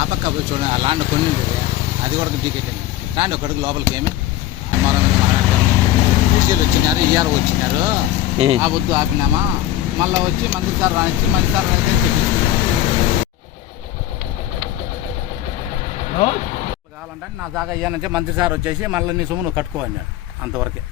ఆ పక్క పోయి చూడండి, ఆ ల్యాండ్ కొన్ని అది కూడా దిగెట్టండి. రాండి ఒకటికి లోపలికి ఏమి ఈసీలు వచ్చినారు, ఈఆర్ఓ వచ్చినారు. ఆ వద్దు ఆపినామా, మళ్ళీ వచ్చి మంత్రి సార్ రానిచ్చి మంత్రి సార్ అయితే చెప్పించుకున్నాం. కావాలంటే నా దాకా అయ్యానంటే మంత్రి సార్ వచ్చేసి మళ్ళీ నీ సొమ్ము నువ్వు కట్టుకో అన్నాడు. అంతవరకే.